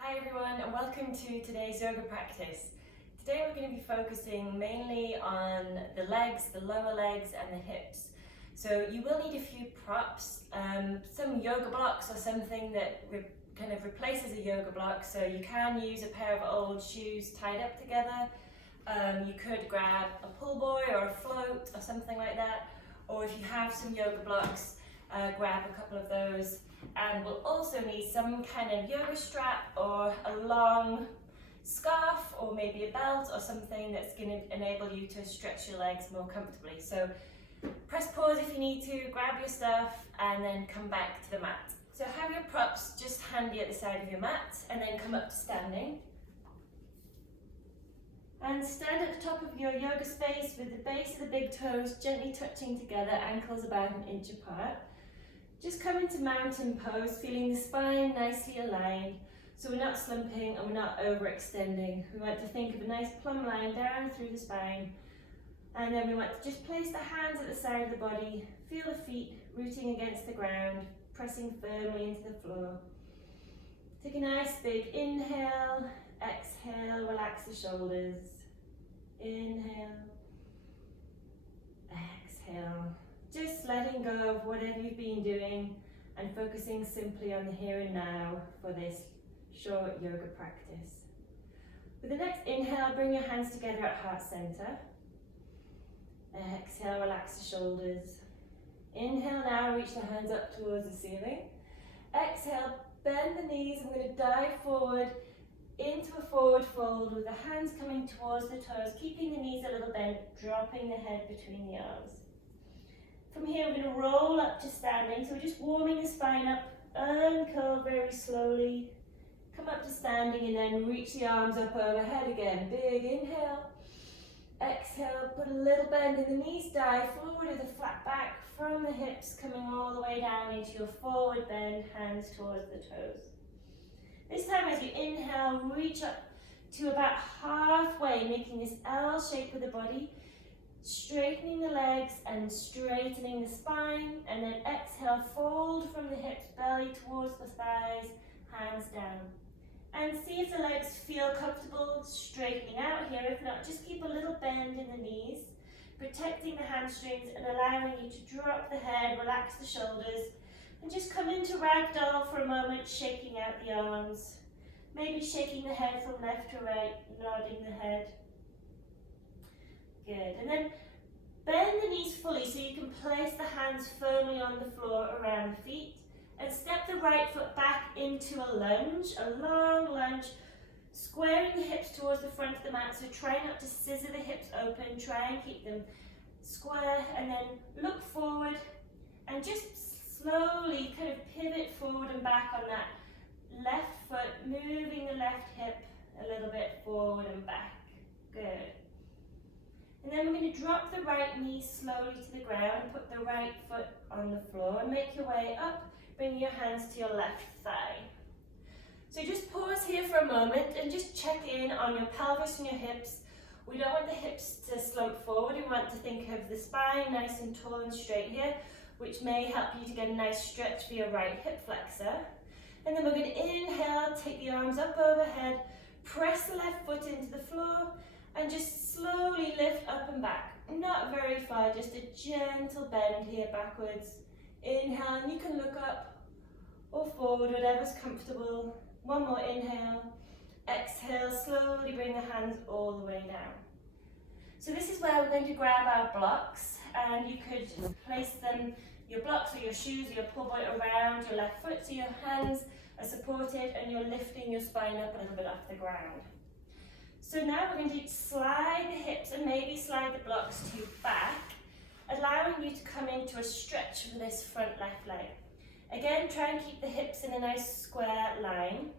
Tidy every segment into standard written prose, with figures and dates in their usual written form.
Hi everyone and welcome to today's yoga practice. Today we're going to be focusing mainly on the legs, the lower legs and the hips. So you will need a few props, some yoga blocks or something that kind of replaces a yoga block. So you can use a pair of old shoes tied up together. You could grab a pull buoy or a float or something like that. Or if you have some yoga blocks, grab a couple of those. And we'll also need some kind of yoga strap or a long scarf or maybe a belt or something that's going to enable you to stretch your legs more comfortably. So press pause if you need to, grab your stuff and then come back to the mat. So have your props just handy at the side of your mat and then come up to standing. And stand at the top of your yoga space with the base of the big toes gently touching together, ankles about an inch apart. Just come into mountain pose, feeling the spine nicely aligned, so we're not slumping and we're not overextending. We want to think of a nice plumb line down through the spine, and then we want to just place the hands at the side of the body, feel the feet rooting against the ground, pressing firmly into the floor. Take a nice big inhale, exhale, relax the shoulders. Inhale, exhale. Just letting go of whatever you've been doing and focusing simply on the here and now for this short yoga practice. With the next inhale, bring your hands together at heart center. Exhale, relax the shoulders. Inhale now, reach the hands up towards the ceiling. Exhale, bend the knees. I'm going to dive forward into a forward fold with the hands coming towards the toes, keeping the knees a little bent, dropping the head between the arms. From here, we're going to roll up to standing. So we're just warming the spine up, uncurl very slowly. Come up to standing and then reach the arms up overhead again. Big inhale. Exhale, put a little bend in the knees, dive forward with a flat back from the hips, coming all the way down into your forward bend, hands towards the toes. This time as you inhale, reach up to about halfway, making this L shape with the body. Straightening the legs and straightening the spine, and then exhale, fold from the hips, belly towards the thighs, hands down. And see if the legs feel comfortable straightening out here. If not, just keep a little bend in the knees, protecting the hamstrings and allowing you to drop the head, relax the shoulders, and just come into ragdoll for a moment, shaking out the arms, maybe shaking the head from left to right, nodding the head. Good, and then bend the knees fully so you can place the hands firmly on the floor around the feet, and step the right foot back into a lunge, a long lunge, squaring the hips towards the front of the mat. So try not to scissor the hips open, try and keep them square, and then look forward and just slowly kind of pivot forward and back on that left foot, moving the left hip a little bit forward and back. Good. And then we're going to drop the right knee slowly to the ground, put the right foot on the floor and make your way up, bring your hands to your left thigh. So just pause here for a moment and just check in on your pelvis and your hips. We don't want the hips to slump forward, we want to think of the spine nice and tall and straight here, which may help you to get a nice stretch for your right hip flexor. And then we're going to inhale, take the arms up overhead, press the left foot into the floor, and just slowly lift up and back. Not very far, just a gentle bend here backwards. Inhale, and you can look up or forward, whatever's comfortable. One more inhale. Exhale, slowly bring the hands all the way down. So this is where we're going to grab our blocks, and you could place them, your blocks or your shoes or your pull buoy around your left foot so your hands are supported and you're lifting your spine up a little bit off the ground. So now we're going to slide the hips and maybe slide the blocks to back, allowing you to come into a stretch for this front left leg. Again, try and keep the hips in a nice square line.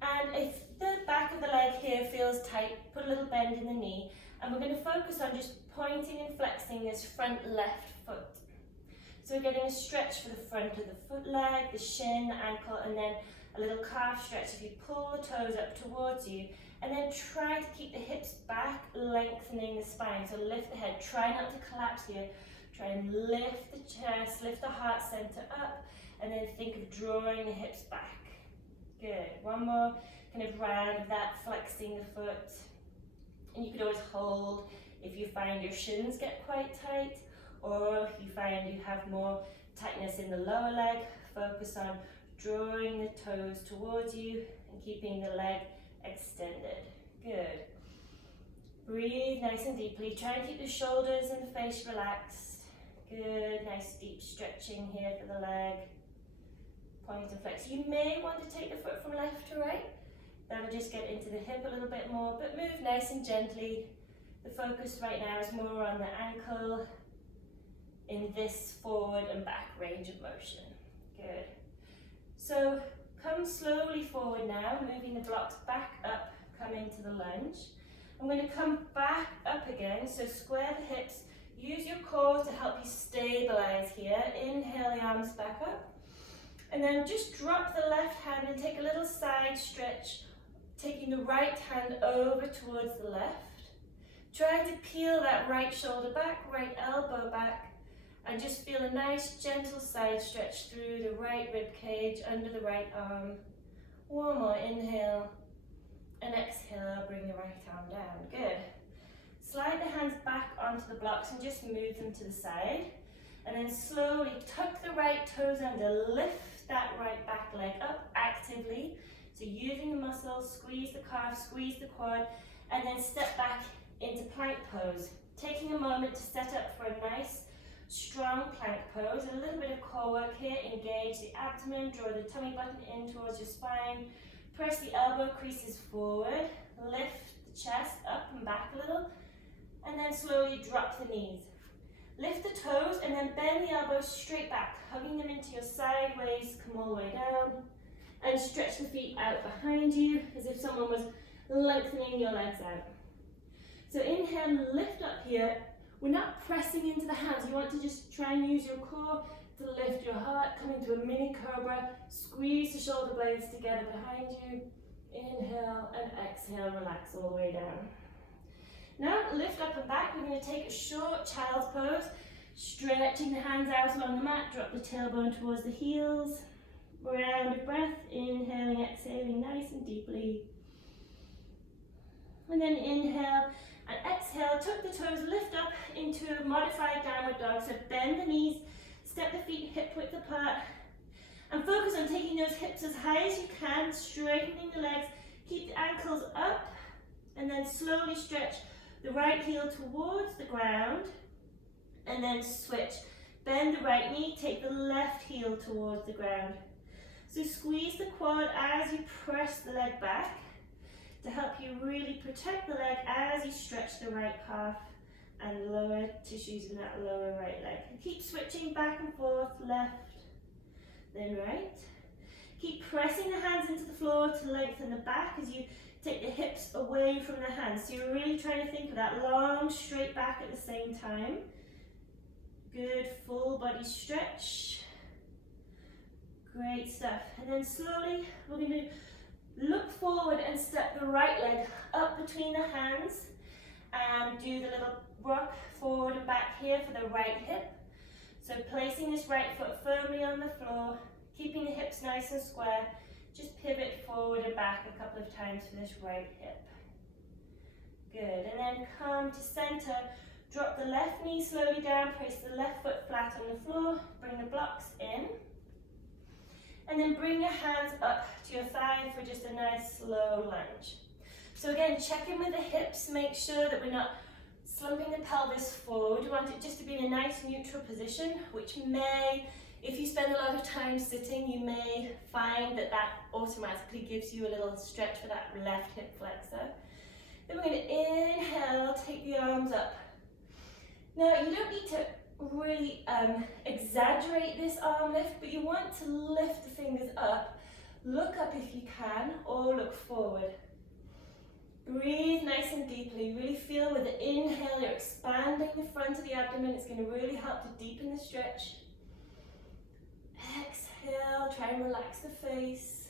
And if the back of the leg here feels tight, put a little bend in the knee. And we're going to focus on just pointing and flexing this front left foot. So we're getting a stretch for the front of the foot leg, the shin, the ankle, and then a little calf stretch if you pull the toes up towards you. And then try to keep the hips back, lengthening the spine. So lift the head, try not to collapse here. Try and lift the chest, lift the heart center up, and then think of drawing the hips back. Good, one more. kind of round of that, flexing the foot. And you could always hold if you find your shins get quite tight, or if you find you have more tightness in the lower leg, focus on drawing the toes towards you and keeping the leg extended. Good. Breathe nice and deeply. Try and keep the shoulders and the face relaxed. Good, nice deep stretching here for the leg. Point and flex. You may want to take the foot from left to right. That'll just get into the hip a little bit more, but move nice and gently. The focus right now is more on the ankle in this forward and back range of motion. Good. So come slowly forward now, moving the blocks back up, come into the lunge. I'm going to come back up again, so square the hips. Use your core to help you stabilize here. Inhale the arms back up. And then just drop the left hand and take a little side stretch, taking the right hand over towards the left. Try to peel that right shoulder back, right elbow back, and just feel a nice gentle side stretch through the right rib cage, under the right arm. One more inhale, and exhale, bring the right arm down. Good. Slide the hands back onto the blocks and just move them to the side. And then slowly tuck the right toes under, lift that right back leg up actively. So using the muscles, squeeze the calf, squeeze the quad, and then step back into plank pose. Taking a moment to set up for a nice, strong plank pose. A little bit of core work here. Engage the abdomen, draw the tummy button in towards your spine. Press the elbow creases forward. Lift the chest up and back a little. And then slowly drop the knees. Lift the toes and then bend the elbows straight back, hugging them into your sideways, come all the way down. And stretch the feet out behind you as if someone was lengthening your legs out. So inhale, lift up here. We're not pressing into the hands. You want to just try and use your core to lift your heart, come into a mini cobra. Squeeze the shoulder blades together behind you. Inhale and exhale, relax all the way down. Now lift up and back. We're going to take a short child's pose, stretching the hands out along the mat. Drop the tailbone towards the heels. Round of breath, inhaling, exhaling nice and deeply. And then inhale and exhale, tuck the toes, lift up into a modified downward dog. So bend the knees, step the feet hip width apart, and focus on taking those hips as high as you can, straightening the legs, keep the ankles up, and then slowly stretch the right heel towards the ground, and then switch. Bend the right knee, take the left heel towards the ground. So squeeze the quad as you press the leg back to help you really protect the leg as you stretch the right calf and lower tissues in that lower right leg. And keep switching back and forth, left, then right. Keep pressing the hands into the floor to lengthen the back as you take the hips away from the hands. So you're really trying to think of that long, straight back at the same time. Good, full body stretch. Great stuff. And then slowly, we're going to look forward and step the right leg up between the hands and do the little rock forward and back here for the right hip. So placing this right foot firmly on the floor, keeping the hips nice and square. Just pivot forward and back a couple of times for this right hip. Good, and then come to center. Drop the left knee slowly down, place the left foot flat on the floor, bring the blocks in. And then bring your hands up to your thigh for just a nice slow lunge. So again, check in with the hips, make sure that we're not slumping the pelvis forward. We want it just to be in a nice neutral position, which may, if you spend a lot of time sitting, you may find that that automatically gives you a little stretch for that left hip flexor. Then we're going to inhale, take the arms up. Now you don't need to really exaggerate this arm lift, but you want to lift the fingers up. Look up if you can, or look forward. Breathe nice and deeply. Really feel with the inhale you're expanding the front of the abdomen. It's going to really help to deepen the stretch. Exhale, try and relax the face.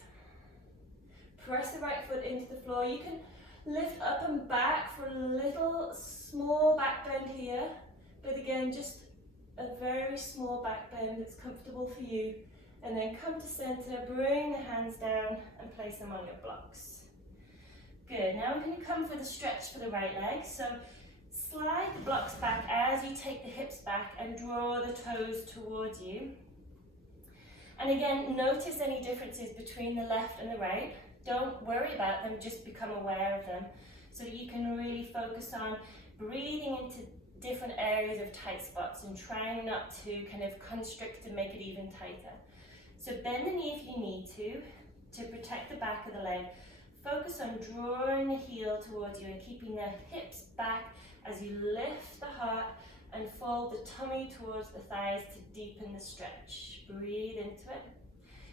Press the right foot into the floor. You can lift up and back for a little small back bend here, but again, just a very small back bend that's comfortable for you. And then come to center, bring the hands down and place them on your blocks. Good. Now we're going to come for the stretch for the right leg. So slide the blocks back as you take the hips back and draw the toes towards you. And again, notice any differences between the left and the right. Don't worry about them, just become aware of them so that you can really focus on breathing into different areas of tight spots and trying not to kind of constrict and make it even tighter. So bend the knee if you need to protect the back of the leg. Focus on drawing the heel towards you and keeping the hips back as you lift the heart and fold the tummy towards the thighs to deepen the stretch. Breathe into it.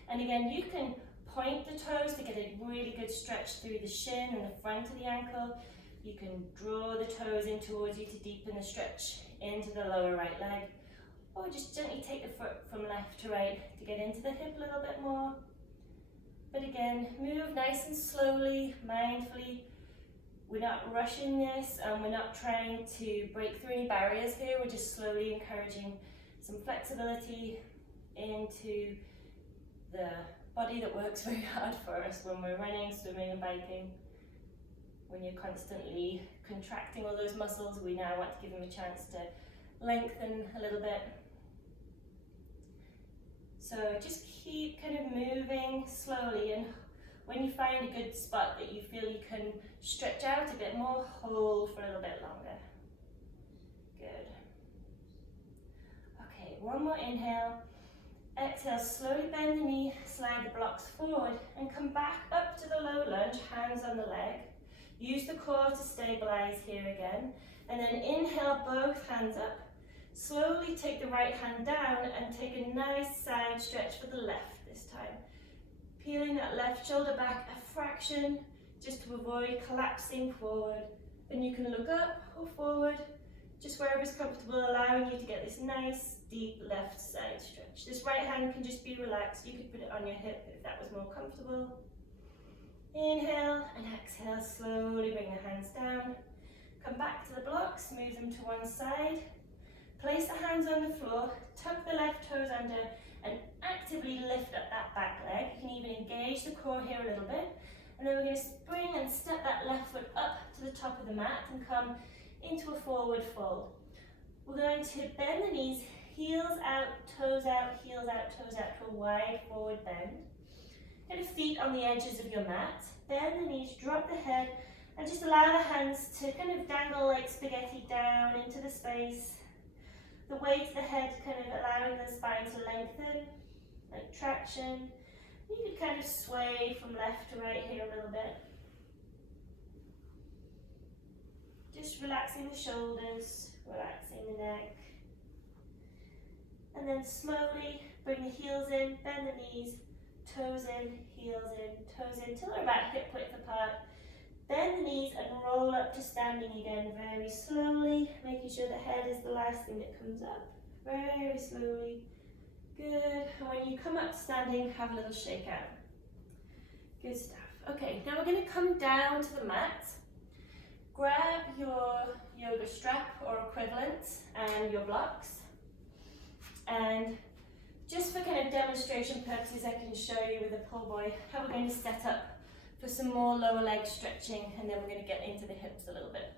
And again, you can point the toes to get a really good stretch through the shin and the front of the ankle. You can draw the toes in towards you to deepen the stretch into the lower right leg. Or just gently take the foot from left to right to get into the hip a little bit more. But again, move nice and slowly, mindfully. We're not rushing this and we're not trying to break through any barriers here. We're just slowly encouraging some flexibility into the body that works very hard for us when we're running, swimming and biking. When you're constantly contracting all those muscles, we now want to give them a chance to lengthen a little bit. So just keep kind of moving slowly, and when you find a good spot that you feel you can stretch out a bit more, hold for a little bit longer. Good. Okay, one more inhale. Exhale, slowly bend the knee, slide the blocks forward and come back up to the low lunge, hands on the leg. Use the core to stabilize here again. And then inhale, both hands up. Slowly take the right hand down and take a nice side stretch for the left this time. Peeling that left shoulder back a fraction just to avoid collapsing forward. Then you can look up or forward, just wherever's comfortable, allowing you to get this nice deep left side stretch. This right hand can just be relaxed. You could put it on your hip if that was more comfortable. Inhale and exhale, slowly bring the hands down. Come back to the blocks, move them to one side. Place the hands on the floor, tuck the left toes under and actively lift up that back leg. You can even engage the core here a little bit. And then we're going to spring and step that left foot up to the top of the mat and come into a forward fold. We're going to bend the knees, heels out, toes out, heels out, toes out to a wide forward bend. Get the feet on the edges of your mat, bend the knees, drop the head, and just allow the hands to kind of dangle like spaghetti down into the space. The weight of the head kind of allowing the spine to lengthen, like traction. You could kind of sway from left to right here a little bit. Just relaxing the shoulders, relaxing the neck. And then slowly bring the heels in, bend the knees, toes in, toes in, till they're about hip width apart. Bend the knees and roll up to standing again very slowly, making sure the head is the last thing that comes up. Very slowly. Good. And when you come up standing, have a little shake out. Good stuff. Okay, now we're going to come down to the mat. Grab your yoga strap or equivalent and your blocks. And just for kind of demonstration purposes, I can show you with a pull boy how we're going to set up for some more lower leg stretching, and then we're going to get into the hips a little bit.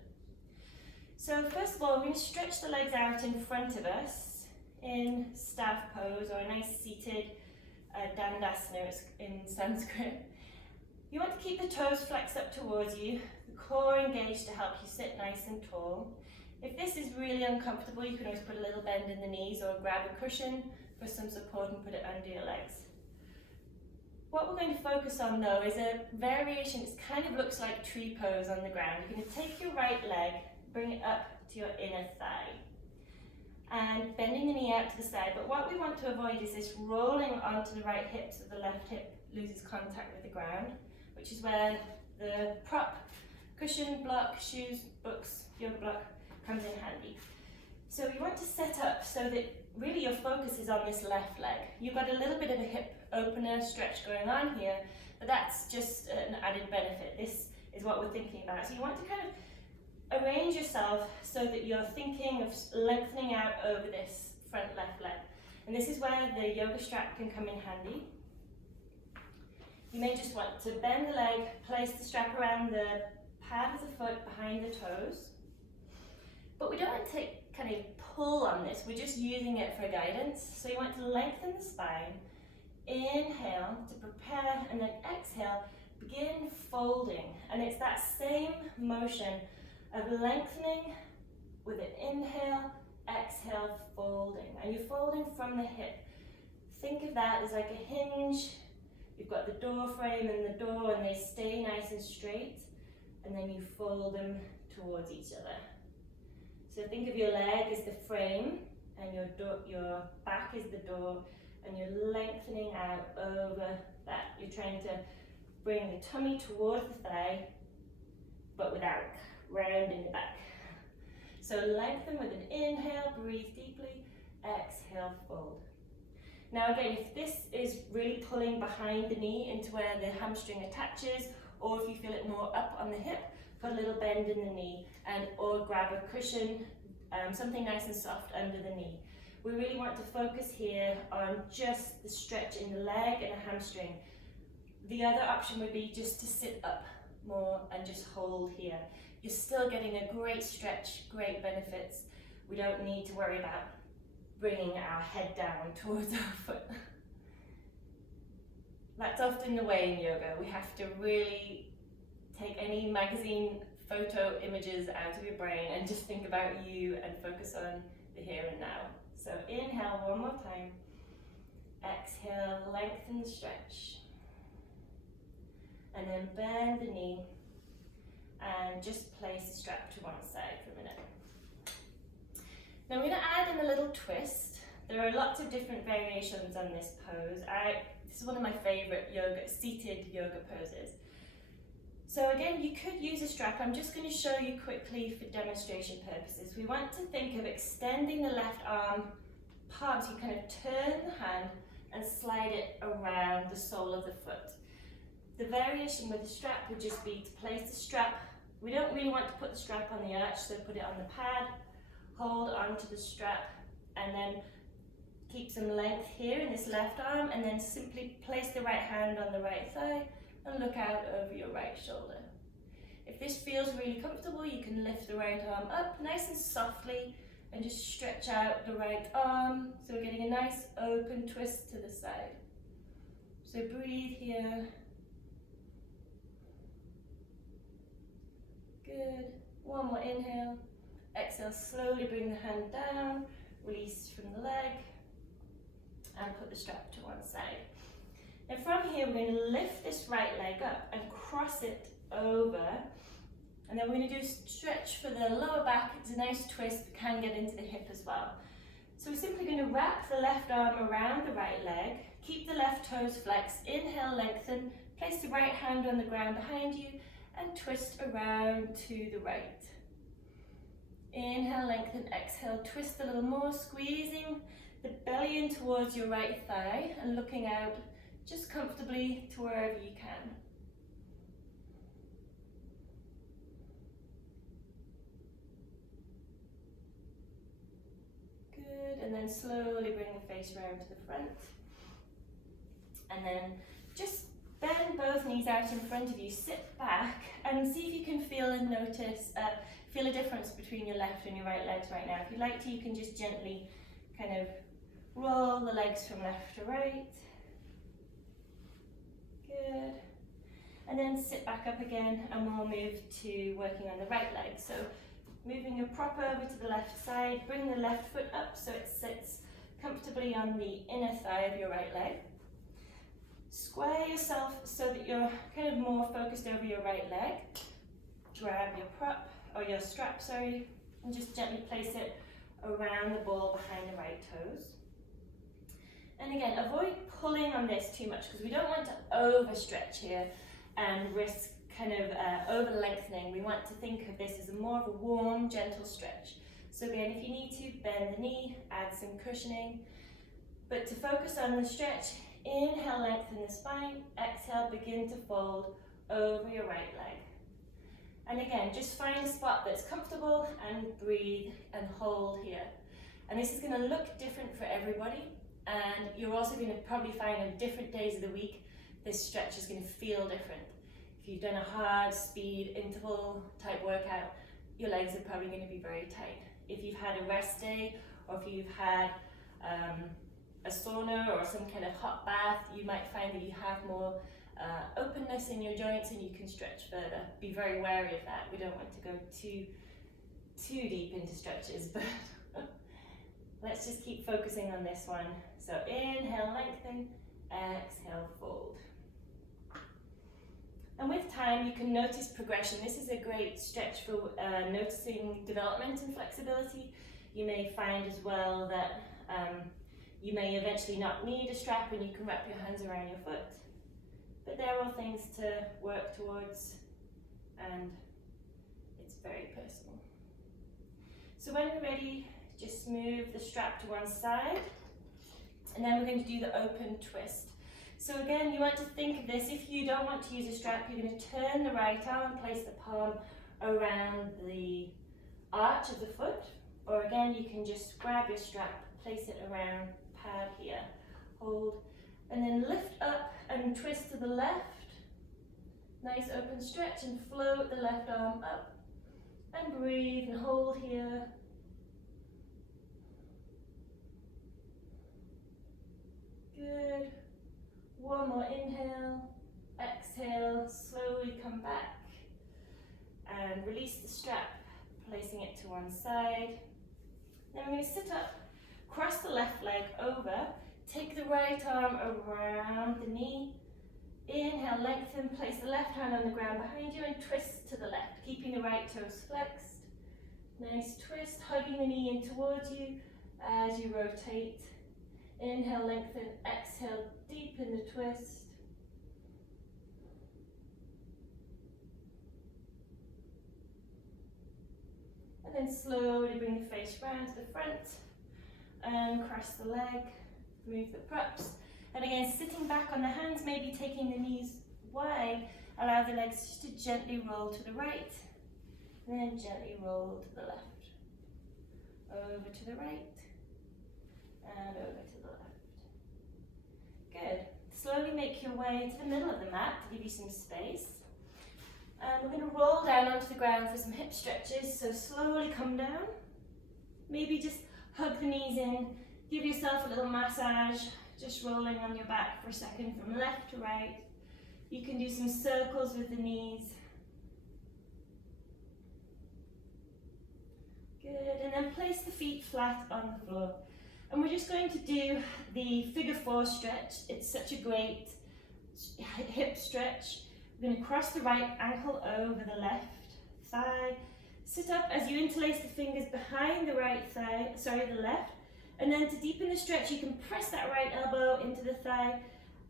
So first of all, we're going to stretch the legs out in front of us in staff pose, or a nice seated dandasana in Sanskrit. You want to keep the toes flexed up towards you, the core engaged to help you sit nice and tall. If this is really uncomfortable, you can always put a little bend in the knees or grab a cushion for some support and put it under your legs. What we're going to focus on though is a variation. It kind of looks like tree pose on the ground. You're going to take your right leg, bring it up to your inner thigh and bending the knee out to the side. But what we want to avoid is this rolling onto the right hip so the left hip loses contact with the ground, which is where the prop, cushion, block, shoes, books, yoga block comes in handy. So you want to set up so that really your focus is on this left leg. You've got a little bit of a hip opener stretch going on here, but that's just an added benefit. This is what we're thinking about. So you want to kind of arrange yourself so that you're thinking of lengthening out over this front left leg. And this is where the yoga strap can come in handy. You may just want to bend the leg, place the strap around the pad of the foot behind the toes. But we don't want to kind of pull on this, we're just using it for guidance. So you want to lengthen the spine, inhale to prepare, and then exhale, begin folding. And it's that same motion of lengthening with an inhale, exhale, folding. And you're folding from the hip. Think of that as like a hinge. You've got the door frame and the door, and they stay nice and straight, and then you fold them towards each other. So think of your leg as the frame, and your back is the door, and you're lengthening out over that. You're trying to bring the tummy towards the thigh, but without rounding the back. So lengthen with an inhale, breathe deeply, exhale, fold. Now again, if this is really pulling behind the knee into where the hamstring attaches, or if you feel it more up on the hip, put a little bend in the knee, or grab a cushion, something nice and soft under the knee. We really want to focus here on just the stretch in the leg and the hamstring. The other option would be just to sit up more and just hold here. You're still getting a great stretch, great benefits. We don't need to worry about bringing our head down towards our foot. That's often the way in yoga. We have to really take any magazine photo images out of your brain and just think about you and focus on the here and now. So inhale one more time. Exhale, lengthen the stretch. And then bend the knee and just place the strap to one side for a minute. Now we're going to add in a little twist. There are lots of different variations on this pose. This is one of my favorite seated yoga poses. So again, you could use a strap. I'm just going to show you quickly for demonstration purposes. We want to think of extending the left arm palm, so you kind of turn the hand and slide it around the sole of the foot. The variation with the strap would just be to place the strap. We don't really want to put the strap on the arch, so put it on the pad, hold onto the strap, and then keep some length here in this left arm, and then simply place the right hand on the right thigh and look out over your right shoulder. If this feels really comfortable, you can lift the right arm up nice and softly and just stretch out the right arm. So we're getting a nice open twist to the side. So breathe here. Good. One more inhale. Exhale, slowly bring the hand down, release from the leg, and put the strap to one side. And from here, we're going to lift this right leg up and cross it over. And then we're going to do stretch for the lower back. It's a nice twist, it can get into the hip as well. So we're simply going to wrap the left arm around the right leg, keep the left toes flexed, inhale, lengthen, place the right hand on the ground behind you, and twist around to the right. Inhale, lengthen, exhale, twist a little more, squeezing the belly in towards your right thigh and looking out just comfortably to wherever you can. Good, and then slowly bring the face round to the front. And then just bend both knees out in front of you, sit back and see if you can feel and notice, feel a difference between your left and your right legs right now. If you'd like to, you can just gently kind of roll the legs from left to right. Good. And then sit back up again and we'll move to working on the right leg. So moving your prop over to the left side, bring the left foot up so it sits comfortably on the inner thigh of your right leg. Square yourself so that you're kind of more focused over your right leg. Grab your prop, or your strap, sorry, and just gently place it around the ball behind the right toes. And again, avoid pulling on this too much because we don't want to overstretch here and risk kind of over lengthening. We want to think of this as more of a warm, gentle stretch. So again, if you need to, bend the knee, add some cushioning. But to focus on the stretch, inhale, lengthen the spine, exhale, begin to fold over your right leg. And again, just find a spot that's comfortable and breathe and hold here. And this is going to look different for everybody, and you're also going to probably find on different days of the week this stretch is going to feel different. If you've done a hard speed interval type workout, your legs are probably going to be very tight. If you've had a rest day, or if you've had a sauna or some kind of hot bath, you might find that you have more openness in your joints and you can stretch further. Be very wary of that. We don't want to go too deep into stretches, but let's just keep focusing on this one. So inhale, lengthen, exhale, fold. And with time, you can notice progression. This is a great stretch for noticing development and flexibility. You may find as well that you may eventually not need a strap and you can wrap your hands around your foot. But they're all things to work towards, and it's very personal. So when we're ready, just move the strap to one side, and then we're going to do the open twist. So again, you want to think of this. If you don't want to use a strap, you're going to turn the right arm and place the palm around the arch of the foot. Or again, you can just grab your strap, place it around pad here, hold, and then lift up and twist to the left. Nice open stretch, and float the left arm up. And breathe and hold here. Good. One more inhale, exhale, slowly come back and release the strap, placing it to one side. Then we're going to sit up, cross the left leg over, take the right arm around the knee, inhale, lengthen, place the left hand on the ground behind you and twist to the left, keeping the right toes flexed. Nice twist, hugging the knee in towards you as you rotate. Inhale, lengthen, exhale, deepen the twist. And then slowly bring the face round to the front and cross the leg, move the props. And again, sitting back on the hands, maybe taking the knees wide, allow the legs just to gently roll to the right, and then gently roll to the left, over to the right, and over to the left. Good. Slowly make your way to the middle of the mat to give you some space. And we're going to roll down onto the ground for some hip stretches. So slowly come down. Maybe just hug the knees in. Give yourself a little massage. Just rolling on your back for a second from left to right. You can do some circles with the knees. Good. And then place the feet flat on the floor. And we're just going to do the figure 4 stretch. It's such a great hip stretch. We're going to cross the right ankle over the left thigh. Sit up as you interlace the fingers behind the right thigh, the left. And then to deepen the stretch, you can press that right elbow into the thigh.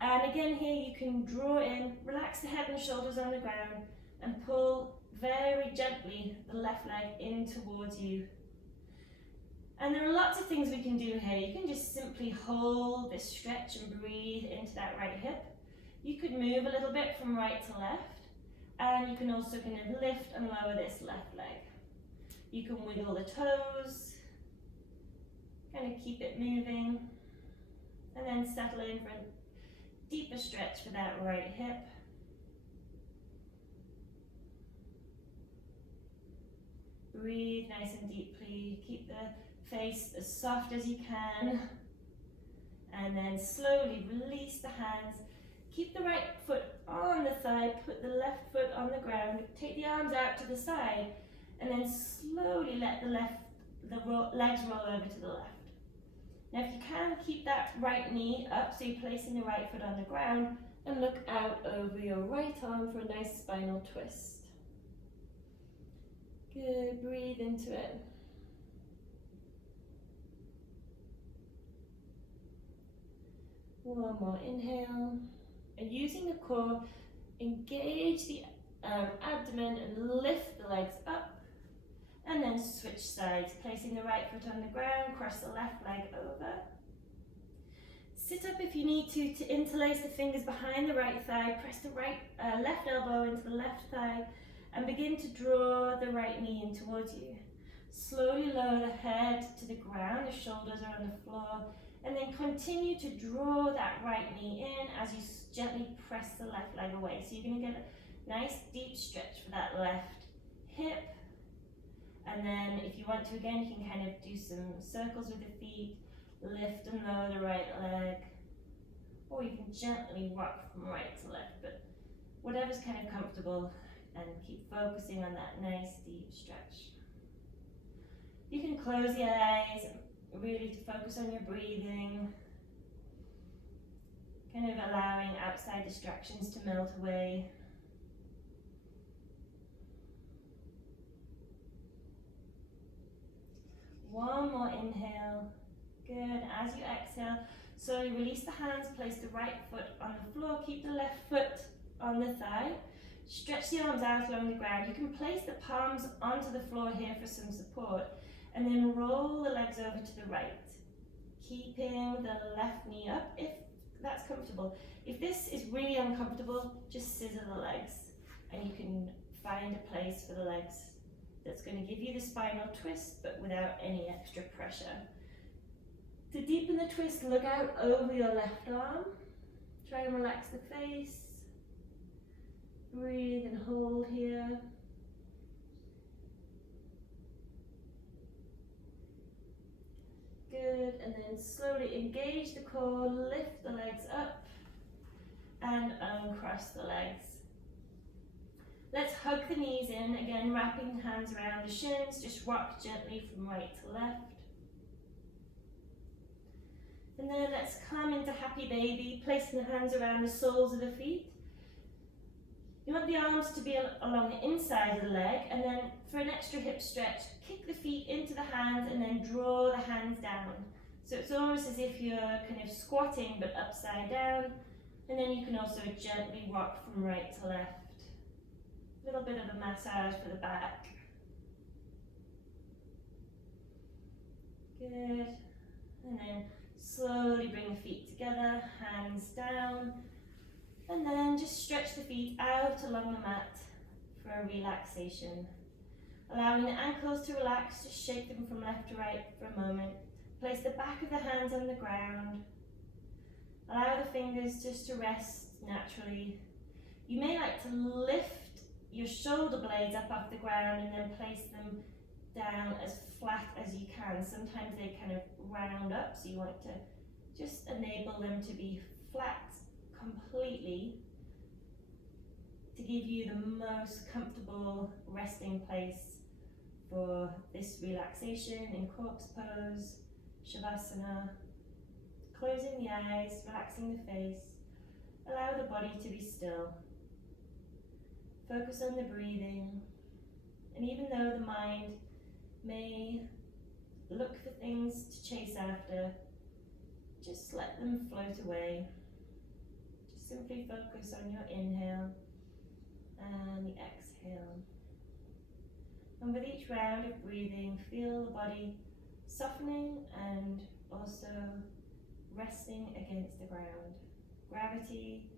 And again here, you can draw in, relax the head and shoulders on the ground, and pull very gently the left leg in towards you. And there are lots of things we can do here. You can just simply hold this stretch and breathe into that right hip. You could move a little bit from right to left, and you can also kind of lift and lower this left leg. You can wiggle the toes, kind of keep it moving, and then settle in for a deeper stretch for that right hip. Breathe nice and deeply. Keep the face as soft as you can, and then slowly release the hands. Keep the right foot on the thigh, put the left foot on the ground, take the arms out to the side, and then slowly let the legs roll over to the left. Now if you can, keep that right knee up, so you're placing the right foot on the ground, and look out over your right arm for a nice spinal twist. Good, breathe into it. One more inhale, and using the core, engage the abdomen and lift the legs up, and then switch sides, placing the right foot on the ground, cross the left leg over. Sit up if you need to interlace the fingers behind the right thigh, press the left elbow into the left thigh, and begin to draw the right knee in towards you. Slowly lower the head to the ground, the shoulders are on the floor, And then continue to draw that right knee in as you gently press the left leg away. So you're going to get a nice deep stretch for that left hip. And then if you want to, again, you can kind of do some circles with the feet, lift and lower the right leg, or you can gently rock from right to left, but whatever's kind of comfortable, and keep focusing on that nice deep stretch. You can close the eyes, really to focus on your breathing, kind of allowing outside distractions to melt away. One more inhale. Good. As you exhale, slowly release the hands, place the right foot on the floor, keep the left foot on the thigh. Stretch the arms out along the ground. You can place the palms onto the floor here for some support, and then roll the legs over to the right, keeping the left knee up if that's comfortable. If this is really uncomfortable, just scissor the legs, and you can find a place for the legs that's going to give you the spinal twist, but without any extra pressure. To deepen the twist, look out over your left arm. Try and relax the face. Breathe and hold here. Good, and then slowly engage the core, lift the legs up, and uncross the legs. Let's hug the knees in, again wrapping hands around the shins, just rock gently from right to left. And then let's come into happy baby, placing the hands around the soles of the feet. You want the arms to be along the inside of the leg, and then for an extra hip stretch, kick the feet into the hands and then draw the hands down. So it's almost as if you're kind of squatting but upside down, and then you can also gently rock from right to left. A little bit of a massage for the back. Good. And then slowly bring the feet together, hands down. And then just stretch the feet out along the mat for a relaxation. Allowing the ankles to relax, just shake them from left to right for a moment. Place the back of the hands on the ground. Allow the fingers just to rest naturally. You may like to lift your shoulder blades up off the ground and then place them down as flat as you can. Sometimes they kind of round up, so you want to just enable them to be flat completely to give you the most comfortable resting place for this relaxation in corpse pose, shavasana. Closing the eyes, relaxing the face, allow the body to be still. Focus on the breathing, and even though the mind may look for things to chase after, just let them float away. Just simply focus on your inhale and the exhale. And with each round of breathing, feel the body softening and also resting against the ground. Gravity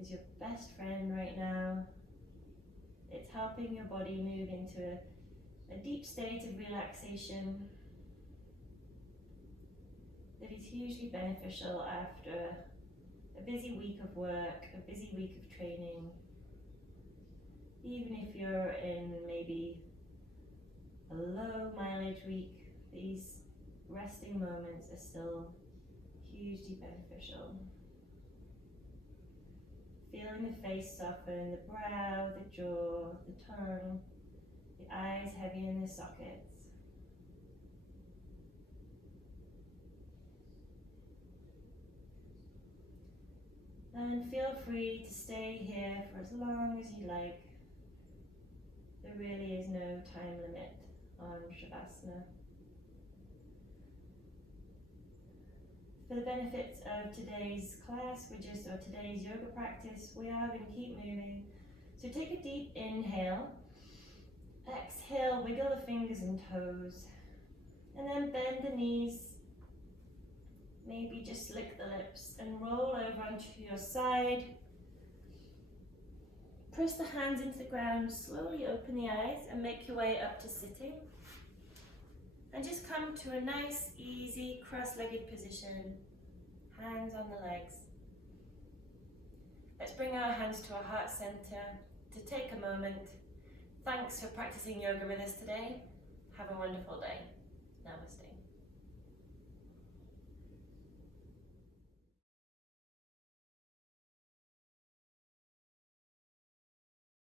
is your best friend right now. It's helping your body move into a deep state of relaxation that is hugely beneficial after a busy week of work, a busy week of training. Even if you're in maybe a low mileage week, these resting moments are still hugely beneficial. Feeling the face soften, the brow, the jaw, the tongue, the eyes heavy in the sockets. And feel free to stay here for as long as you like. There really is no time limit on Shavasana. For the benefits of today's class, or today's yoga practice, we are going to keep moving. So take a deep inhale, exhale, wiggle the fingers and toes, and then bend the knees, maybe just lick the lips and roll over onto your side. Press the hands into the ground, slowly open the eyes and make your way up to sitting. And just come to a nice, easy, cross-legged position. Hands on the legs. Let's bring our hands to our heart center to take a moment. Thanks for practicing yoga with us today. Have a wonderful day. Namaste.